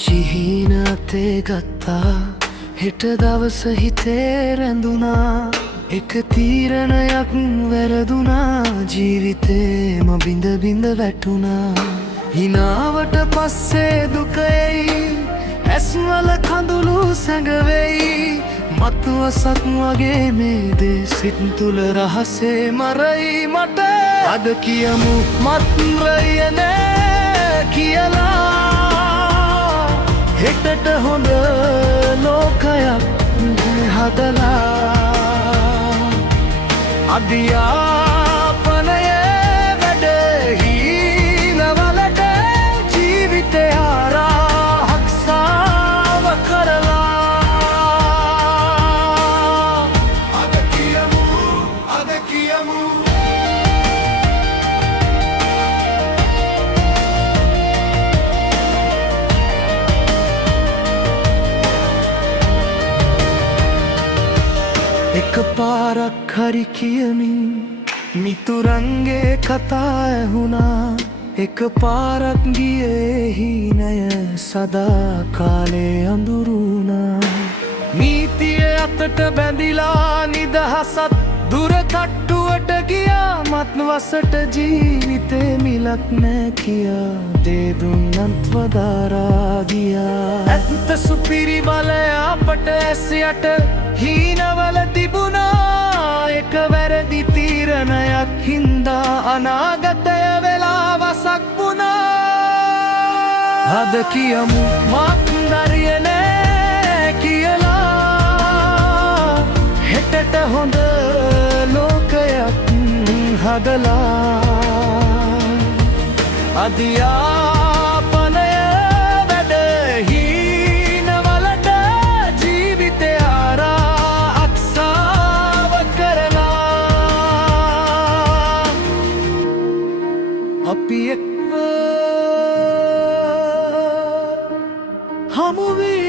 පුංචිහින අතේ ගත්තා හෙට දවස හිතේ රැඳුනා එක තීරණයක් වැරදුනා ජීවිතේම බිඳ බිඳ වැටුණා හිනාවට පස්සේ දුක එයි ඇස්වල කඳුළු සැඟවෙයි මතුවසක් වගේ මේ දේ සිත් තුළ රහසේ මරයි මට අද කියමු මත්රය නෑ කියලා හෙටට හොඳ ලෝකයක් හදලා අධ්‍යාපනය වැඩ හීනවලට ජීවිතය ආරක්ෂාව කරලා අද කියමු එක පාරක් හරි කියමින් මිතුරන්ගේ කතා ඇහුණා එක පාරක් ගියේ හීනය සදා කාලේ අඳුරුණා නීතිය අතට බැඳිලා නිදහසත් දුර තට්ටුවට ගියා මත්වසට ජීවිතේ මිලක් නෑ කියා දේදුන්නත් වදාරා ගියා ඇත්ත සුපිරි බලය අපට ඇස් යට හීනවල තිබුණා එක වැරදි තීරණයක් හින්දා අනාගතය වෙලා වසක් වුණා අද කියමු මත්දරිය නෑ කියලා හෙටට හොඳ ලෝකයක් හදලා අධ්‍යාපනය වැඩ හීනවලට ජීවිතය ආරක්ෂාව කරලා අපි එක්ව හමු වී